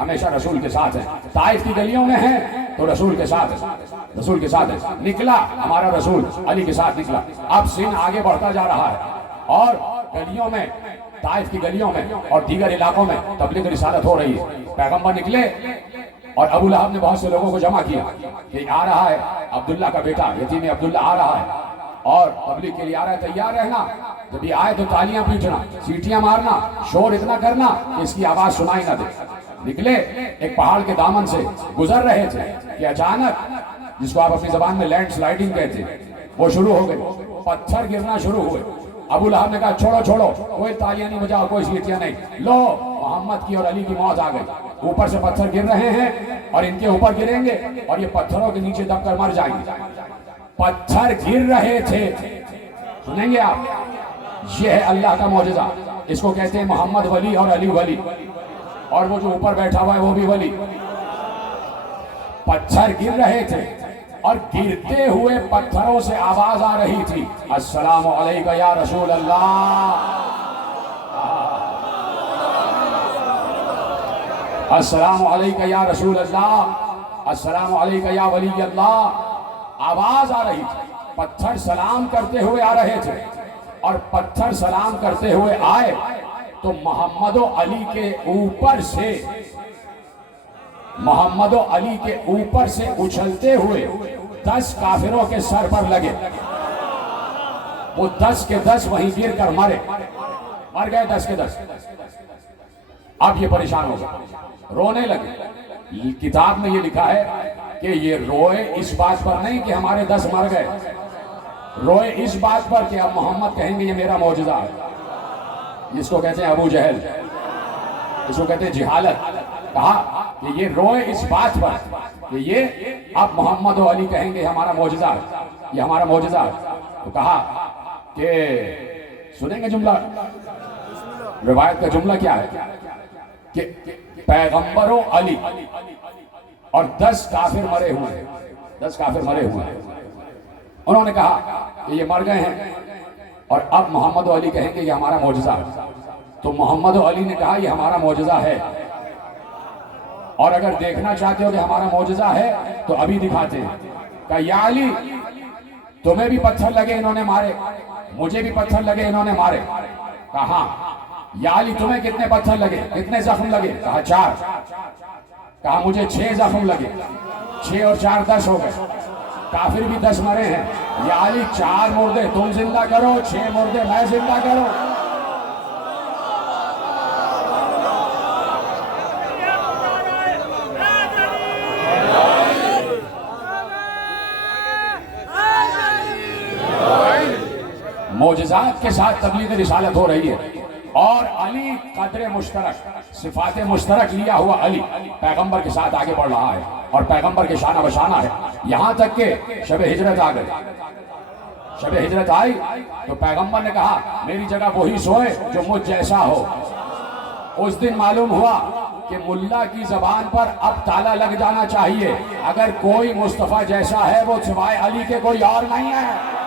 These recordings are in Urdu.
ہمیشہ رسول کے ساتھ ہیں، طائف کی گلیوں میں ہیں تو رسول کے ساتھ ہے، رسول کے ساتھ ہے۔ نکلا ہمارا رسول علی کے ساتھ نکلا۔ اب سن آگے بڑھتا جا رہا ہے اور گلیوں میں، طائف کی گلیوں میں اور دیگر علاقوں میں تبلیغ رسالت ہو رہی ہے۔ پیغمبر نکلے اور ابو لہب نے بہت سے لوگوں کو جمع کیا کہ آ رہا ہے عبداللہ کا بیٹا یتیم عبداللہ آ رہا ہے اور تبلیغ کے لیے آ رہا ہے، تیار رہنا، جب یہ آئے تو تالیاں پیٹنا، سیٹیاں مارنا، شور اتنا کرنا کہ اس کی آواز سنائی نہ دے۔ نکلے ایک پہاڑ کے دامن سے گزر رہے تھے کہ اچانک، جس کو آپ اپنی زبان میں لینڈ سلائیڈنگ کہتے ہیں، وہ شروع ہو گئی، پتھر گرنا شروع ہوئے۔ ابو لہب نے کہا چھوڑو چھوڑو، کوئی تالیاں نہیں بجاؤ، کوئی سیٹیاں نہیں، لو محمد کی اور علی کی موت آ گئی۔ اوپر سے پتھر گر رہے ہیں اور ان کے اوپر گریں گے اور یہ پتھروں کے نیچے دب کر مر جائیں گے۔ پتھر گر رہے تھے، سنیں گے آپ، یہ ہے اللہ کا معجزہ، اس کو کہتے ہیں محمد ولی اور علی ولی، اور وہ جو اوپر بیٹھا ہوا ہے وہ بھی ولی۔ پتھر گر رہے تھے اور گرتے ہوئے پتھروں سے آواز آ رہی تھی، السلام علیکہ یا رسول اللہ، السلام علیکہ یا رسول اللہ، السلام علیکہ یا ولی اللہ۔ آواز آ رہی تھی، پتھر سلام کرتے ہوئے آ رہے تھے، اور پتھر سلام کرتے ہوئے آئے تو محمد و علی کے اوپر سے، محمد و علی کے اوپر سے اچھلتے ہوئے 10 کافروں کے سر پر لگے۔ وہ 10 کے 10 وہیں گر کر مر گئے 10 کے 10۔ اب یہ پریشان ہو گئے، رونے لگے۔ کتاب میں یہ لکھا ہے کہ یہ روئے اس بات پر نہیں کہ ہمارے 10 مر گئے، روئے اس بات پر کہ اب محمد کہیں گے یہ میرا معجزہ ہے۔ جس کو کہتے ہیں ابو جہل، اس کو کہتے ہیں جہالت۔ کہا کہ یہ روئے اس بات پر کہ یہ اب محمد و علی کہیں گے ہمارا معجزہ ہے، یہ ہمارا معجزہ ہے۔ تو کہا کہ سنیں گے جملہ، روایت کا جملہ کیا ہے کہ پیغمبر و علی اور 10 کافر مرے ہوئے ہیں، 10 کافر مرے ہوئے ہیں۔ انہوں نے کہا کہ یہ مر گئے ہیں اور اب محمد و علی کہیں گے یہ ہمارا معجزہ ہے۔ تو محمد و علی نے کہا یہ ہمارا معجزہ ہے، اور اگر دیکھنا چاہتے ہو کہ ہمارا معجزہ ہے تو ابھی دکھاتے ہیں۔ کہا یا علی تمہیں بھی پتھر لگے انہوں نے مارے، مجھے بھی پتھر لگے انہوں نے مارے۔ کہا ہاں۔ یا علی تمہیں کتنے پتھر لگے، کتنے زخم لگے؟ کہا 4۔ کہا مجھے 6 زخم لگے، 6 اور 4 10 ہو گئے، کافر بھی 10 مرے ہیں۔ یا علی 4 مردے تم زندہ کرو، 6 مردے میں زندہ کرو۔ معجزات کے ساتھ تبلیغ رسالت ہو رہی ہے، اور علی قدر مشترک، صفات مشترک لیا ہوا علی پیغمبر کے ساتھ آگے بڑھ رہا ہے، اور پیغمبر کے شانہ بشانہ ہے، یہاں تک کہ شب ہجرت آ گئی۔ شب ہجرت آئی تو پیغمبر نے کہا میری جگہ وہی سوئے جو مجھ جیسا ہو۔ اس دن معلوم ہوا کہ ملا کی زبان پر اب تالا لگ جانا چاہیے، اگر کوئی مصطفیٰ جیسا ہے وہ سوائے علی کے کوئی اور نہیں ہے۔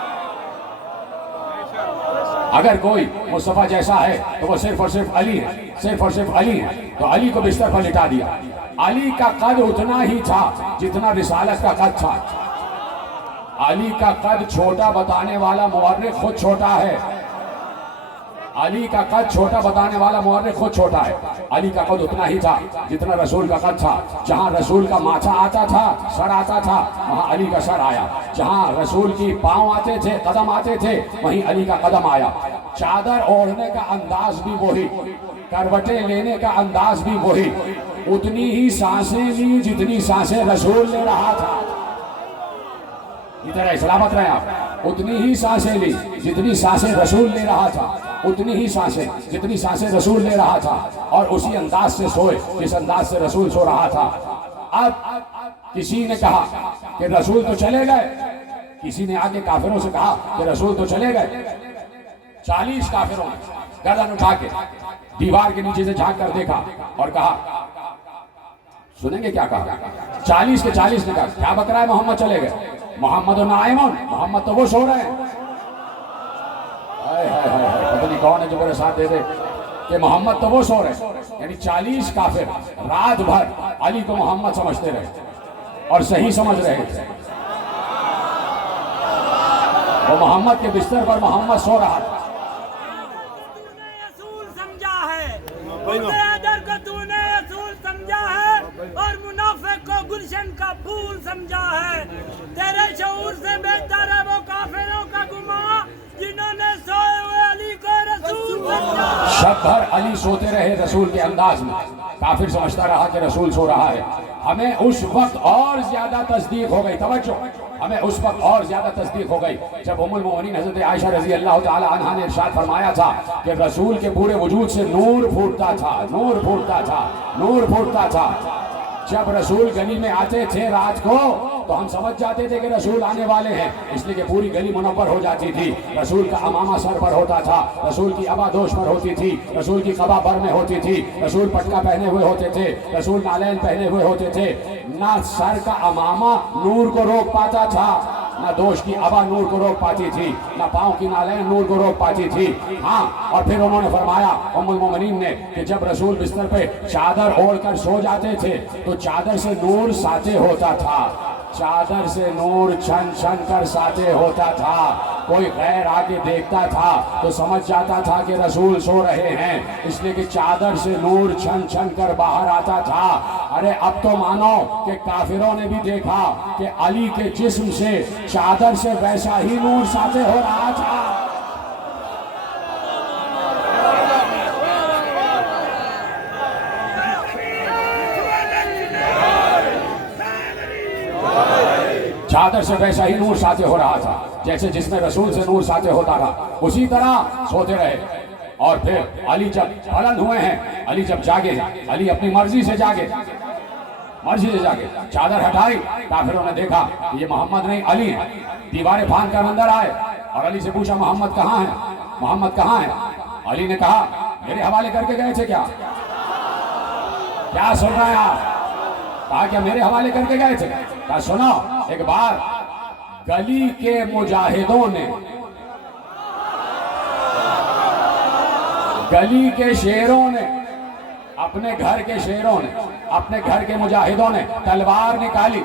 اگر کوئی مصطفیٰ جیسا ہے تو وہ صرف اور صرف علی ہے، صرف اور صرف علی ہے۔ تو علی کو بستر پر لٹا دیا۔ علی کا قد اتنا ہی تھا جتنا رسالت کا قد تھا۔ علی کا قد چھوٹا بتانے والا مورخ خود چھوٹا ہے۔ علی کا قد چھوٹا بتانے والا مورخ خود چھوٹا ہے۔ علی کا قد اتنا ہی تھا جتنا رسول کا قد تھا۔ جہاں رسول کا ماتھا آتا تھا، سر آتا تھا، وہاں علی کا سر آیا۔ جہاں رسول کی پاؤں آتے تھے، قدم آتے تھے، وہیں علی کا قدم آیا۔ چادر اوڑھنے کا انداز بھی وہی، کروٹیں لینے کا انداز بھی وہی، اتنی ہی سانسیں لی جتنی سانسیں رسول لے رہا تھا۔ ادھر سلامت رہے آپ۔ اتنی ہی سانسیں لی جتنی سانسیں رسول لے رہا تھا، اتنی ہی سانسیں جتنی سانسیں رسول لے رہا تھا، اور اسی انداز سے سوئے جس انداز سے رسول سو رہا تھا۔ اب کسی نے کہا کہ رسول تو چلے گئے، کسی نے آگے کافروں سے کہا کہ رسول تو چلے گئے۔ 40 کافروں نے گردن اٹھا کے دیوار کے نیچے سے جھانک کر دیکھا اور کہا، سنیں گے کیا کہا؟ 40 کے 40 نے کہا کیا بک رہا ہے محمد چلے گئے؟ محمد و نائمون، محمد تو وہ سو رہے ہیں۔ پتہ نہیں کون ہے جو میرے ساتھ دے دے۔ کہ محمد تو وہ سو رہے، یعنی 40 کافر رات بھر علی کو محمد سمجھتے رہے اور صحیح سمجھ رہے تھے۔ وہ محمد کے بستر پر محمد سو رہا تھا۔ تو نے اصول سمجھا ہے، مرد حیدر کو تو نے اصول سمجھا ہے اور منافق کو گلشن کا پھول سمجھا ہے۔ تیرے شعور سے بہتر ہے وہ کافروں کا گمان جنہوں نے سوئے ہوئے علی کو رسول سمجھا۔ شب بھر علی سوتے رہے رسول کے انداز میں، کافر سمجھتا رہا کہ رسول سو رہا ہے۔ ہمیں اس وقت اور زیادہ تصدیق ہو گئی، توجہ، ہمیں اس وقت اور زیادہ تصدیق ہو گئی جب ام المؤمنین حضرت عائشہ رضی اللہ تعالی عنہا نے ارشاد فرمایا تھا کہ رسول کے پورے وجود سے نور پھوٹتا تھا، نور پھوٹتا تھا، نور پھوٹتا تھا۔ جب رسول گلی میں آتے تھے رات کو تو ہم سمجھ جاتے تھے کہ رسول آنے والے ہیں، اس لیے کہ پوری گلی منور ہو جاتی تھی۔ رسول کا عمامہ سر پر ہوتا تھا، رسول کی عبا دوش پر ہوتی تھی، رسول کی قبا پر میں ہوتی تھی، رسول پٹکا پہنے ہوئے ہوتے تھے، رسول نالین پہنے ہوئے ہوتے تھے۔ نہ سر کا عمامہ نور کو روک پاتا تھا، نہ دوش کی عبا نور کو روک پاتی تھی، نہ پاؤں کی نالین نور کو روک پاتی تھی۔ ہاں، اور پھر انہوں نے فرمایا ام المومنین نے کہ جب رسول بستر پہ چادر اوڑھ کر سو جاتے تھے تو چادر سے نور ساطع ہوتا تھا، چادر سے نور چھن چھن کر ساطع ہوتا تھا۔ کوئی غیر آگے دیکھتا تھا تو سمجھ جاتا تھا کہ رسول سو رہے ہیں، اس لیے کہ چادر سے نور چھن چھن کر باہر آتا تھا۔ ارے اب تو مانو کہ کافروں نے بھی دیکھا کہ علی کے جسم سے چادر سے ویسا ہی نور ساطع ہو رہا تھا۔ چادر سے ویسا ہی نور ساطع ہو رہا تھا، جیسے جس میں رسول سے نور ساطع ہوتا تھا، اسی طرح سوتے رہے۔ اور پھر علی جب بلند ہوئے ہیں، علی جب جاگے، علی اپنی مرضی سے جاگے، مرضی سے جاگے، چادر ہٹائی، کافروں نے دیکھا کہ یہ محمد نہیں علی ہے، دیواریں پھاند کر اندر آئے اور علی سے پوچھا محمد کہاں ہے، محمد کہاں ہے؟ علی نے کہا میرے حوالے کر کے گئے تھے کیا؟ کیا سن رہے ہیں آپ؟ کہا کیا میرے حوالے کر کے گئے تھے؟ کہا سنو، ایک بار گلی کے مجاہدوں نے، گلی کے شیروں نے، اپنے گھر کے شیروں نے، اپنے گھر کے مجاہدوں نے تلوار نکالی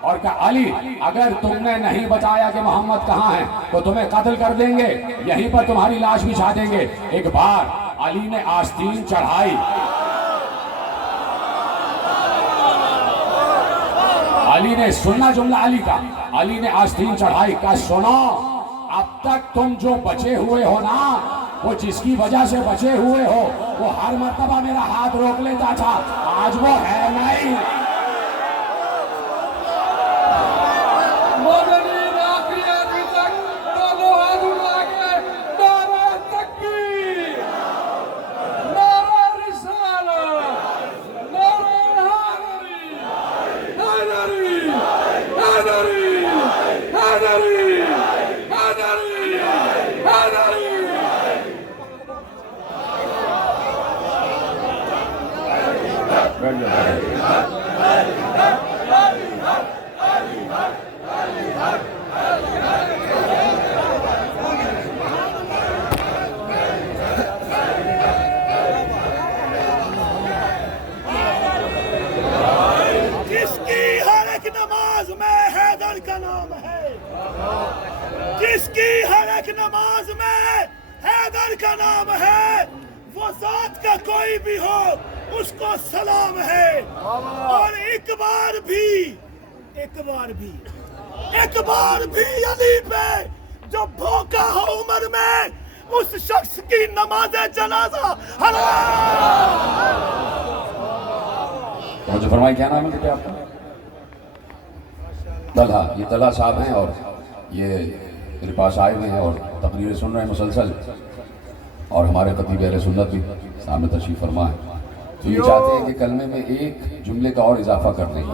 اور کہا علی اگر تم نے نہیں بتایا کہ محمد کہاں ہے تو تمہیں قتل کر دیں گے، یہیں پر تمہاری لاش بچھا دیں گے۔ ایک بار علی نے آستین چڑھائی، علی نے سننا جملہ علی کا، علی نے آستین چڑھائی، کہا سنو اب تک تم جو بچے ہوئے ہو نا، وہ جس کی وجہ سے بچے ہوئے ہو وہ ہر مرتبہ میرا ہاتھ روک لیتا تھا، آج وہ ہے نہیں۔ جس کی ہر ایک نماز میں حیدر کا نام ہے، جس کی ہر ایک نماز میں حیدر کا نام ہے، وہ ذات کا کوئی بھی ہو اس کو سلام ہے۔ اور ایک بار بھی علی پہ جو بھوکا ہو عمر میں اس شخص کی نماز جنازہ جو فرمائی کیا نام ہے بیٹے آپ کا؟ طلحہ، یہ طلحہ صاحب ہیں اور یہ میرے پاس آئے ہوئے ہیں اور تقریریں سن رہے ہیں مسلسل، اور ہمارے خطیب اہل سنت بھی سامنے تشریف فرما ہے، تو یہ چاہتے ہیں کہ کلمے میں ایک جملے کا اور اضافہ کر دیں۔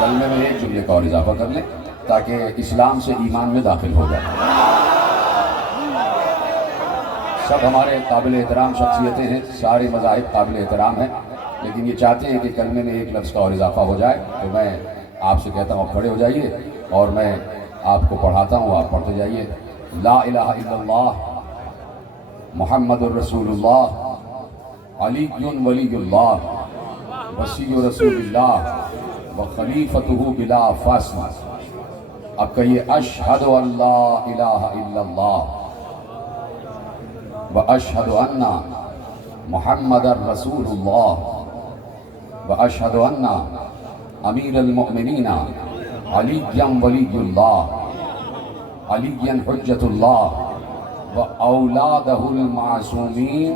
کلمے میں ایک جملے کا اور اضافہ کر لیں تاکہ اسلام سے ایمان میں داخل ہو جائے۔ سب ہمارے قابل احترام شخصیتیں ہیں، سارے مذاہب قابل احترام ہیں، لیکن یہ چاہتے ہیں کہ کلمے میں ایک لفظ کا اور اضافہ ہو جائے، تو میں آپ سے کہتا ہوں آپ کھڑے ہو جائیے اور میں آپ کو پڑھاتا ہوں، آپ پڑھتے جائیے. لا الہ الا اللہ محمد الرسول اللہ علی ولی اللہ وصی رسول اللہ وخلیفتہ بلا فاصل. اب کہیے اشہد ان لا الہ الا اللہ واشہد ان محمد الرسول اللہ واشہد ان امیر المؤمنین علی ولی اللہ علی حجت اللہ وأولادہ المعصومین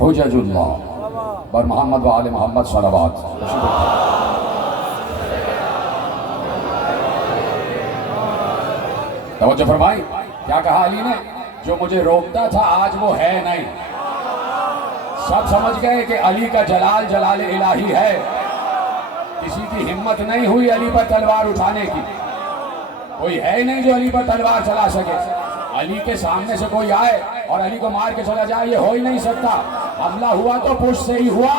حجج اللہ. بر محمد و آل محمد صلوات. توجہ فرمائی. کیا کہا علی نے؟ جو مجھے روکتا تھا آج وہ ہے نہیں. سب سمجھ گئے کہ علی کا جلال جلال الہی ہے. کسی کی ہمت نہیں ہوئی علی پر تلوار اٹھانے کی. کوئی ہے نہیں جو علی پر تلوار چلا سکے. علی کے سامنے سے کوئی آئے اور علی کو مار کے چلا جائے یہ ہو ہی نہیں سکتا. حملہ ہوا تو پشت سے ہی ہوا.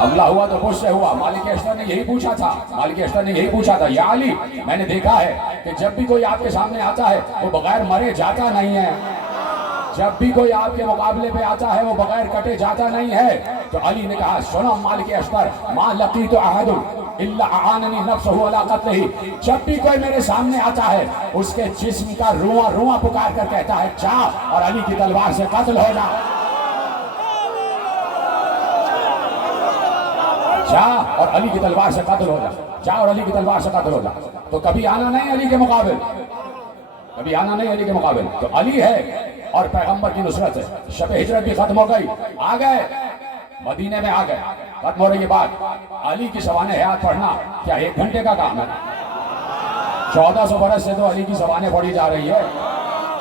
حملہ ہوا تو پشت سے ہوا. مالک اشتر نے یہی پوچھا تھا. مالک اشتر نے یہی پوچھا تھا یا علی میں نے دیکھا ہے کہ جب بھی کوئی آپ کے سامنے آتا ہے وہ بغیر مرے جاتا نہیں ہے. جب بھی کوئی آپ کے مقابلے پہ آتا ہے وہ بغیر کٹے جاتا نہیں ہے. تو علی نے کہا سنو مالک اشتر ما لقیت احد الا اعاننی نفسہ علی قتلہ. جب بھی کوئی میرے سامنے آتا ہے اس کے جسم کا رواں رواں پکار کر کہتا ہے جا اور علی کی تلوار سے قتل ہو جا. جا اور علی کی تلوار سے قتل ہو جا. جا اور علی کی تلوار سے قتل ہو جا. تو کبھی آنا نہیں علی کے مقابل. کبھی آنا نہیں علی کے مقابل. تو علی ہے اور پیغمبر کی نصرت ہے. شب ہجرت بھی ختم ہو گئی. آ گئے مدینے میں آ گئے. ختم ہو رہی بات. علی کی سوانح حیات پڑھنا کیا 1 گھنٹے کا کام ہے؟ 1400 برس سے تو علی کی سوانح پڑھی جا رہی ہے.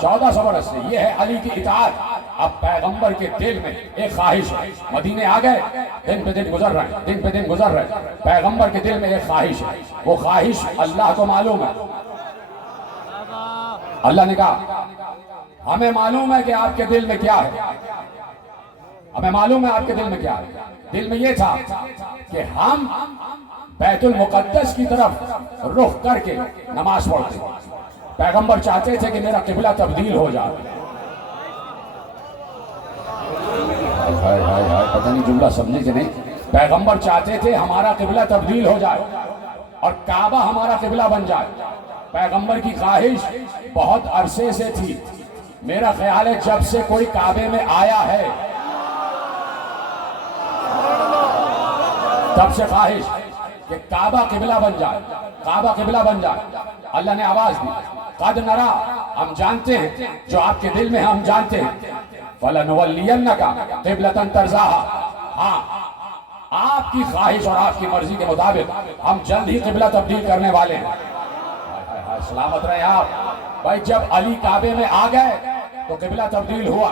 1400 برس سے. یہ ہے علی کی اطاعت. اب پیغمبر کے دل میں ایک خواہش ہے. مدینے آ گئے. دن پہ دن گزر رہے ہیں. دن پہ دن گزر رہے ہیں. پیغمبر کے دل میں ایک خواہش ہے. وہ خواہش اللہ کو معلوم ہے. اللہ نے کہا ہمیں معلوم ہے کہ آپ کے دل میں کیا ہے. ہمیں معلوم ہے آپ کے دل میں کیا ہے. دل میں یہ تھا کہ ہم بیت المقدس کی طرف رخ کر کے نماز پڑھتے. پیغمبر چاہتے تھے کہ میرا قبلہ تبدیل ہو جائے. پتہ نہیں جملہ سمجھے کہ نہیں. پیغمبر چاہتے تھے ہمارا قبلہ تبدیل ہو جائے اور کعبہ ہمارا قبلہ بن جائے. پیغمبر کی خواہش بہت عرصے سے تھی. میرا خیال ہے جب سے کوئی کعبے میں آیا ہے تب سے خواہش کہ کعبہ قبلہ بن جائے. کعبہ قبلہ بن جائے. اللہ نے آواز دی قد نرا ہم جانتے ہیں جو آپ کے دل میں ہم جانتے ہیں. فَلَنُوَلِّيَنَّكَ قِبْلَةً تَرْضَاهَا. ہاں آپ کی خواہش اور آپ کی مرضی کے مطابق ہم جلد ہی قبلہ تبدیل کرنے والے ہیں. سلامت رہے آپ. بھائی جب علی کعبے میں آ گئے تو قبلہ تبدیل ہوا.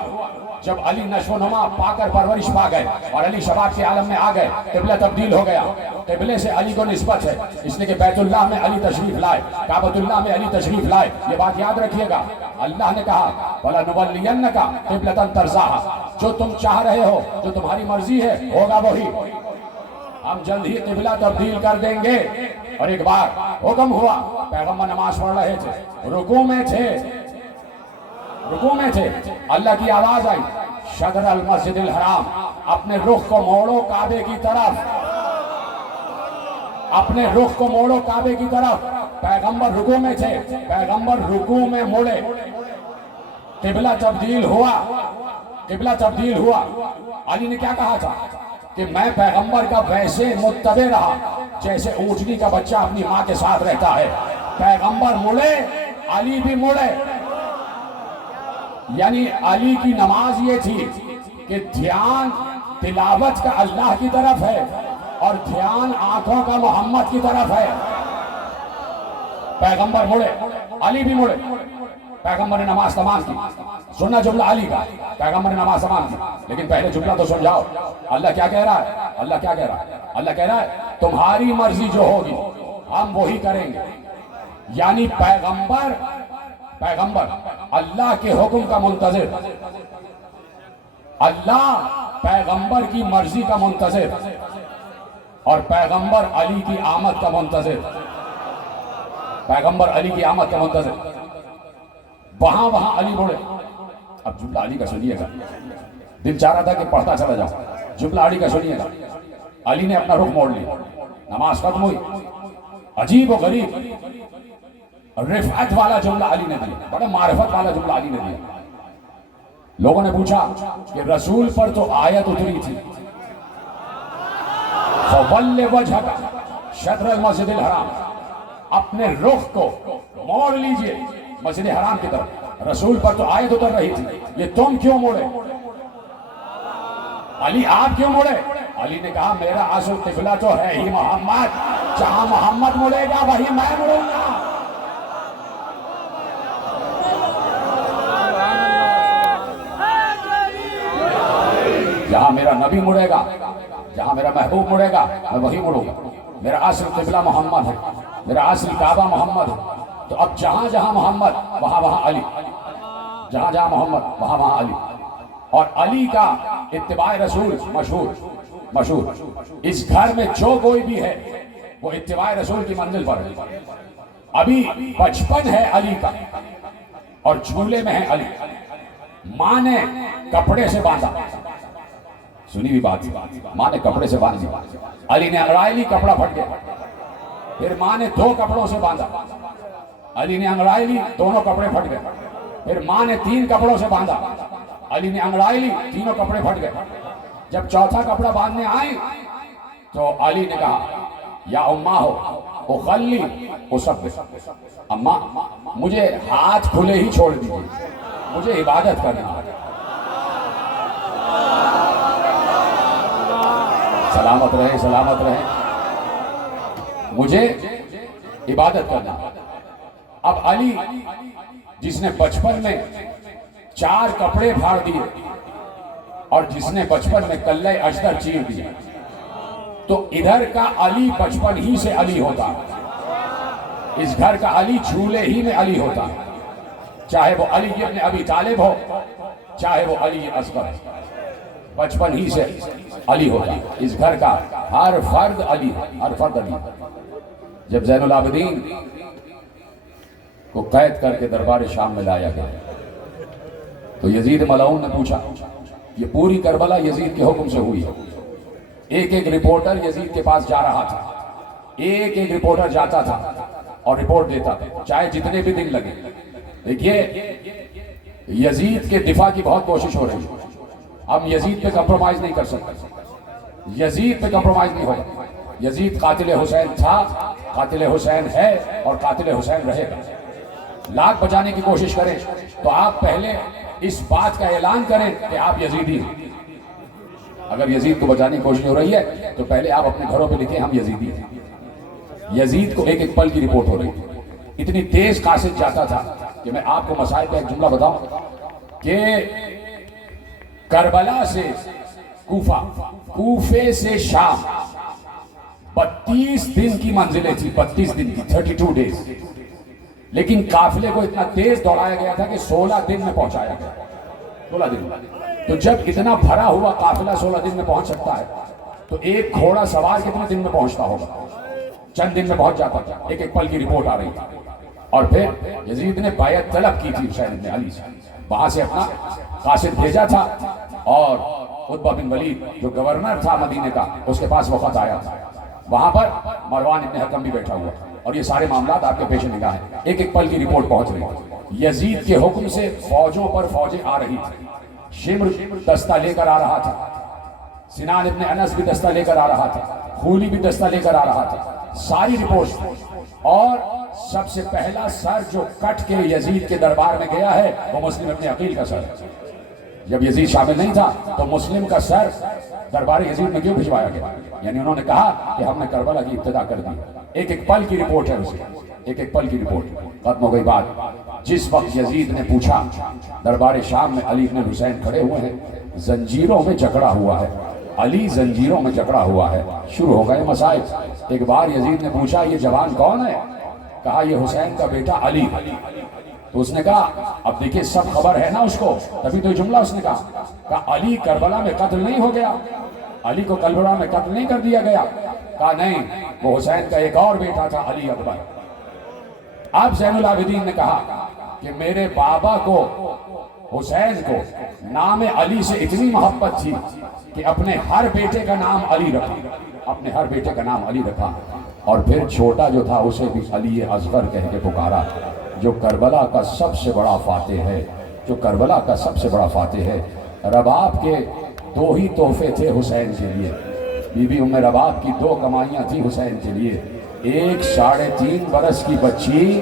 جب علی نشو و نما پا کر پرورش پا گئے اور علی شباب کے عالم میں آ گئے قبلہ تبدیل ہو گیا. قبلے سے علی کو نسبت ہے اس لیے کہ بیت اللہ میں علی تشریف لائے, کعبۃ اللہ میں علی تشریف لائے. یہ بات یاد رکھیے گا. اللہ نے کہا وَلَنُوَلِّيَنَّكَ قِبْلَةً تَرْضَاهَا. جو تم چاہ رہے ہو, جو تمہاری مرضی ہے ہوگا وہی. ہم جلد ہی قبلہ تبدیل کر دیں گے. اور ایک بار حکم ہوا. پیغمبر نماز پڑھ رہے تھے, رکوع میں تھے. رکوع میں تھے. اللہ کی آواز آئی شطر المسجد الحرام اپنے رخ کو موڑو کعبے کی طرف. اپنے رخ کو موڑو کعبے کی طرف. پیغمبر رکوع میں تھے. پیغمبر رکوع میں مڑے. قبلہ تبدیل ہوا. قبلہ تبدیل ہوا. علی نے کیا کہا تھا کہ میں پیغمبر کا ویسے متبع رہا جیسے اونٹنی کا بچہ اپنی ماں کے ساتھ رہتا ہے. پیغمبر مڑے, علی بھی مڑے. یعنی علی کی نماز یہ تھی کہ دھیان تلاوت کا اللہ کی طرف ہے اور دھیان آنکھوں کا محمد کی طرف ہے. پیغمبر مڑے, علی بھی مڑے. پیغمبر نے نماز تمام کی. سننا جملہ علی کا. پیغمبر نے نماز تمام کی. لیکن پہلے جملہ تو سمجھاؤ. اللہ کیا کہہ رہا ہے؟ اللہ کیا کہہ رہا ہے؟ اللہ کہہ رہا ہے تمہاری مرضی جو ہوگی ہم وہی کریں گے. یعنی پیغمبر اللہ کے حکم کا منتظر. اللہ پیغمبر کی مرضی کا منتظر. اور پیغمبر علی کی آمد کا منتظر، پیغمبر علی کی آمد کا منتظر، وہاں علی بولے. اب جملہ علی کا سنیے گا، دل چاہ رہا تھا کہ پڑھتا چلا جاؤ. جملہ علی کا سنیے گا. علی نے اپنا رخ موڑ لیا، نماز ختم ہوئی. عجیب و غریب رفعت والا جملہ علی نے دیا، بڑا معرفت والا جملہ علی نے دیا. لوگوں نے پوچھا کہ رسول پر تو آیت اتری تھی، فَوَلِّ وَجْهَكَ شَطْرَ الْمَسْجِدِ الْحَرَامِ، اپنے رخ کو موڑ لیجئے مسجد حرام کی طرف. رسول پر تو آیت اتر رہی تھی، یہ تم کیوں موڑے؟ علی آپ کیوں موڑے؟ علی نے کہا میرا اصل قبلہ تو ہے ہی محمد، جہاں محمد مڑے گا وہی میں مڑوں گا. جہاں میرا نبی مڑے گا، جہاں میرا محبوب مڑے گا میں وہی مڑوں گا. میرا اصل قبلہ محمد ہے، میرا اصل کعبہ محمد ہے. تو اب جہاں جہاں محمد وہاں علی، جہاں جہاں محمد وہاں علی. اور علی کا اتباع رسول مشہور. اس گھر میں جو کوئی بھی ہے وہ اتباع رسول کی منزل پر ہے. ابھی بچپن ہے علی کا اور جھولے میں ہے علی. ماں نے کپڑے سے باندھا، سنی بھی بات، ماں نے کپڑے سے باندھی. علی نے انگڑائی لی، کپڑا پھٹ گیا. پھر ماں نے 2 کپڑوں سے باندھا، علی نے انگڑائی لی، دونوں کپڑے پھٹ گئے. پھر ماں نے 3 کپڑوں سے باندھا، علی نے انگڑائی لی، تینوں کپڑے پھٹ گئے. جب چوتھا کپڑا باندھنے آئے تو علی نے کہا یا اماں ہو اخلی اسب، اماں مجھے ہاتھ کھلے ہی چھوڑ دیجیے، مجھے عبادت کرنا ہے. سلامت رہے، سلامت رہے، مجھے عبادت کرنا. اب علی جس نے بچپن میں 4 کپڑے پھاڑ دیے اور جس نے بچپن میں کلہ اشتر چیر دیا، تو ادھر کا علی بچپن ہی سے علی ہوتا، اس گھر کا علی جھولے ہی میں علی ہوتا. چاہے وہ علی ابن ابی طالب ہو، چاہے وہ علی اصغر ہے، بچپن ہی سے علی ہوتا. اس گھر کا ہر فرد علی، ہر فرد علی. جب زین العابدین کو قید کر کے دربار شام میں لایا گیا تو یزید ملعون نے پوچھا، یہ پوری کربلا یزید کے حکم سے ہوئی ہے. ایک رپورٹر یزید کے پاس جا رہا تھا، ایک رپورٹر جاتا تھا اور رپورٹ دیتا تھا، چاہے جتنے بھی دن لگے. دیکھیے یزید کے دفاع کی بہت کوشش ہو رہی ہے. ہم یزید پہ کمپرومائز نہیں کر سکتے، یزید پہ کمپرومائز نہیں ہوگا. یزید قاتل حسین تھا، قاتل حسین ہے اور قاتل حسین رہے گا. لاکھ بچانے کی کوشش کریں تو آپ پہلے اس بات کا اعلان کریں کہ آپ یزیدی ہیں. اگر یزید کو بچانے کی کوشش ہو رہی ہے تو پہلے آپ اپنے گھروں پہ لکھیں ہم یزیدی ہیں. یزید کو ایک پل کی رپورٹ ہو رہی تھی. اتنی تیز قاصد جاتا تھا کہ میں آپ کو مسائل کا ایک جملہ بتاؤں کہ کربلا سے کوفہ، کوفے سے شام 32 دن کی منزلیں تھی، 32 دن کی، 32 ڈیز. لیکن قافلے کو اتنا تیز دوڑایا گیا تھا کہ 16 دن میں پہنچایا گیا. 16 دن. تو جب اتنا بھرا ہوا قافلہ 16 دن میں پہنچ سکتا ہے تو ایک گھوڑا سوار کتنے دن میں پہنچتا ہوگا؟ چند دن میں پہنچ جاتا تھا. ایک پل کی رپورٹ آ رہی تھی. اور پھر یزید نے بیعت طلب کی تھی حسین بن علی سے. وہاں سے اپنا قاصد بھیجا تھا اور عتبہ بن ولید جو گورنر تھا مدینے کا، اس کے پاس وہ خط آیا تھا. وہاں پر مروان ابن حکم بھی بیٹھا ہوا اور یہ سارے معاملات آپ کے پیش نگاہ ہیں. ایک پل کی رپورٹ پہنچ رہی. یزید کے حکم سے فوجوں پر فوجیں آ رہی تھی. شمر دستہ لے کر آ رہا تھا، سنان ابن انس بھی دستہ لے کر آ رہا تھا، خولی بھی دستہ لے کر آ رہا تھا. ساری رپورٹ. اور سب سے پہلا سر جو کٹ کے یزید کے دربار میں گیا ہے وہ مسلم ابن عقیل کا سر. جب یزید شامل نہیں تھا تو مسلم کا سر دربار یزید میں کیوں بھجوایا گیا؟ یعنی انہوں نے کہا کہ ہم نے کربلا کی ابتدا کر دی. ایک پل کی رپورٹ ہے اسے، ایک پل کی رپورٹ. ختم ہو گئی بات. جس وقت یزید نے پوچھا دربار شام میں علی بن حسین کھڑے ہوئے ہیں، زنجیروں میں جکڑا ہوا ہے، علی زنجیروں میں جکڑا ہوا ہے. شروع ہو گئے مسائل. ایک بار یزید نے پوچھا یہ جوان کون ہے؟ کہا یہ حسین کا بیٹا علی. تو اس نے کہا اب دیکھیں سب خبر ہے نا اس کو، تبھی تو یہ جملہ اس نے کہا علی کربلا میں قتل نہیں ہو گیا. علی کو کربلا میں قتل نہیں کر دیا گیا؟ کہا نہیں، وہ حسین کا ایک اور بیٹا تھا علی اکبر۔ اب زین العابدین نے کہا کہ میرے بابا کو، حسین کو، نام علی سے اتنی محبت تھی کہ اپنے ہر بیٹے کا نام علی رکھا، اپنے ہر بیٹے کا نام علی رکھا، اور پھر چھوٹا جو تھا اسے بھی علی اصغر کہہ کے پکارا، جو کربلا کا سب سے بڑا فاتح ہے، جو کربلا کا سب سے بڑا فاتح ہے۔ رباب کے دو ہی تحفے تھے حسین کے لیے، بی بی ام رباب کی دو کمائیاں تھیں حسین کے لیے، ایک 3.5 برس کی بچی،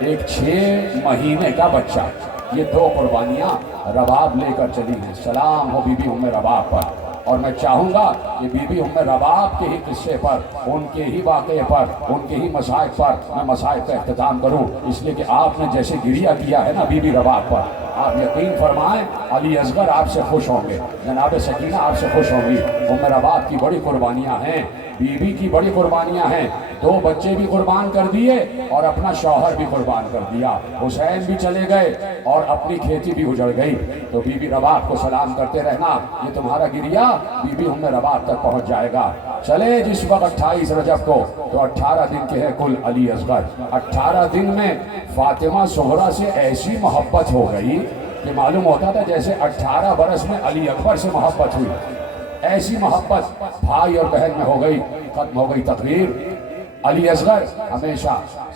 ایک 6 مہینے کا بچہ، یہ دو قربانیاں رباب لے کر چلی ہیں۔ سلام ہو بی بی ام رباب پر۔ اور میں چاہوں گا کہ بی بی ام رباب کے ہی قصے پر، ان کے ہی واقعے پر، ان کے ہی مصائب پر میں مصائب کا اختتام کروں، اس لیے کہ آپ نے جیسے گریہ کیا ہے نا بی بی رباب پر، آپ یقین فرمائیں علی اصغر آپ سے خوش ہوں گے، جناب سکینہ آپ سے خوش ہوں گی۔ ام رباب کی بڑی قربانیاں ہیں، بی بی کی بڑی قربانیاں ہیں، 2 بچے بھی قربان کر دیے اور اپنا شوہر بھی قربان کر دیا، حسین بھی چلے گئے اور اپنی کھیتی بھی اجڑ گئی۔ تو بی بی رباب کو سلام کرتے رہنا، یہ تمہارا گریہ بی بی ام رباب تک پہنچ جائے گا۔ چلے جس وقت 28 رجب کو، تو 18 دن کے ہے کل علی اصغر، 18 دن میں فاطمہ زہرا سے ایسی محبت ہو گئی کہ معلوم ہوتا تھا جیسے 18 برس میں علی اکبر سے محبت ہوئی، ایسی محبت بھائی اور بہن میں ہو گئی۔ ختم ہو گئی تقریر۔ علی اصغر ہمیشہ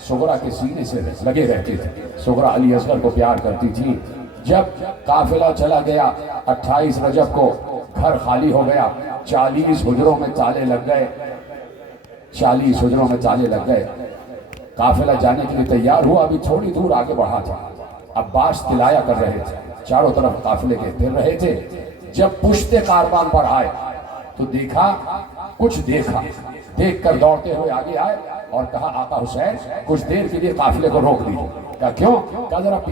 زہرا کے سینے سے لگے رہتے تھے، زہرا علی اصغر کو پیار کرتی تھی۔ جب قافلہ چلا گیا 28 رجب کو، گھر خالی ہو گیا، 40 حجروں میں تالے لگ گئے، 40 حجروں میں تالے لگ گئے۔ قافلہ جانے کے لیے تیار ہوا، ابھی تھوڑی دور آگے بڑھا تھا، عباس تلایا کر رہے تھے، چاروں طرف قافلے کے پھر رہے تھے۔ جب پشت کاروان پر آئے تو دیکھا، کچھ دیکھا، دیکھ کر دوڑتے ہوئے آگے آئے اور کہا آقا حسین کچھ دیر کے لیے قافلے کو روک دیجیے۔ کہا کیوں؟ کہا ذرا پیچھے